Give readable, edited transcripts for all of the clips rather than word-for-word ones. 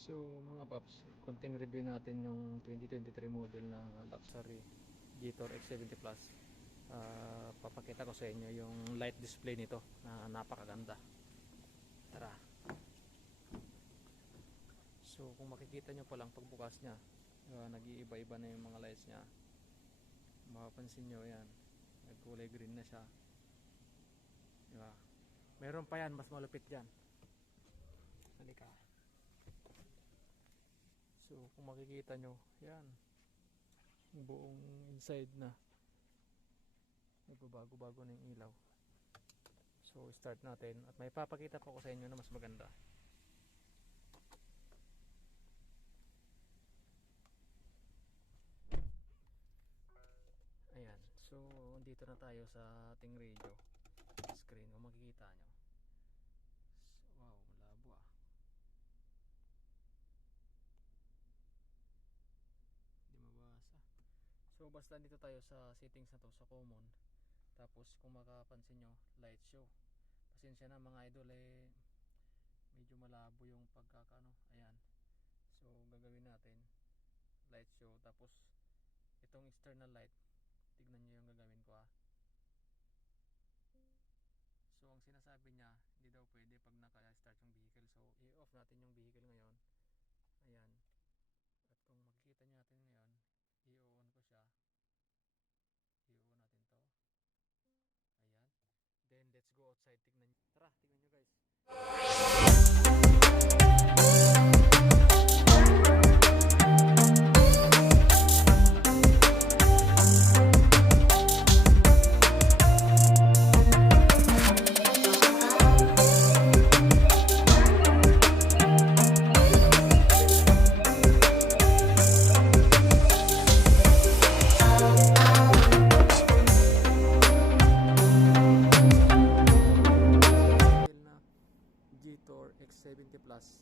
So mga paps, konting review natin yung 2023 model na luxury Gator X70 Plus. Papakita ko sa inyo yung light display nito na napakaganda. Tara. So kung makikita nyo pa lang pagbukas nya, nag-iiba-iba na yung mga lights nya. Mapapansin nyo yan, nagkulay green na siya, diba? Meron pa yan, mas malupit dyan. Halika. So kung makikita nyo, yan, buong inside na nagbabago-bago na yung ilaw. So start natin at may papakita pa ko sa inyo na mas maganda. Ayan, so dito na tayo sa ating radio screen. Kung makikita nyo, so, wow, malabo ah, hindi mabasa. So basta dito tayo sa settings na to, sa common. Tapos kung makapansin nyo, light show. Pasensya na mga idol, medyo malabo yung pagkakano. Ayan, so gagawin natin light show. Tapos itong external light, tignan nyo yung gagawin ko ah. So ang sinasabi niya, hindi daw pwede pag naka-start yung vehicle. So i-off natin yung vehicle ngayon. Ayan. At kung makikita nyo natin ngayon, i-on ko siya. I-on natin to. Ayan. Then let's go outside. Tignan nyo. Tara, tignan nyo guys. Gator X70 Plus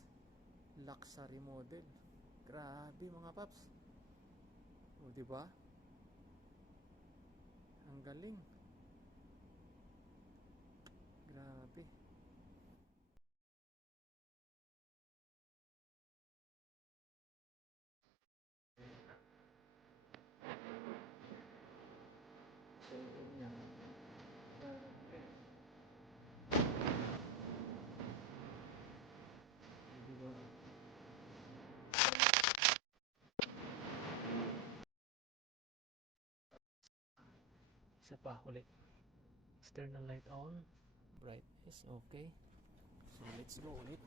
luxury model. Grabe mga paps. O di ba? Ang galing. Grabe. So, yan. Di ba? Isa pa ulit. External light on. Brightness okay. So let's go ulit.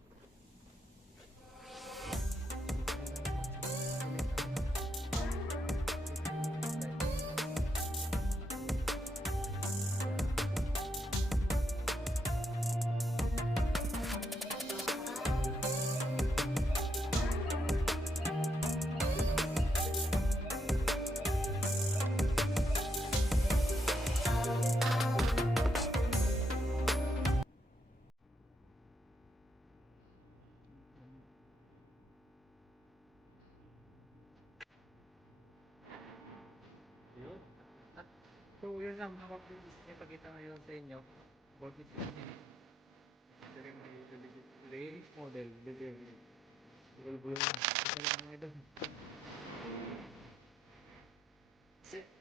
So yun lang mga kapatid, ipakita ngayon sa inyo about it latest model delivery. Bulbul na. Ito lang mga idol. Set.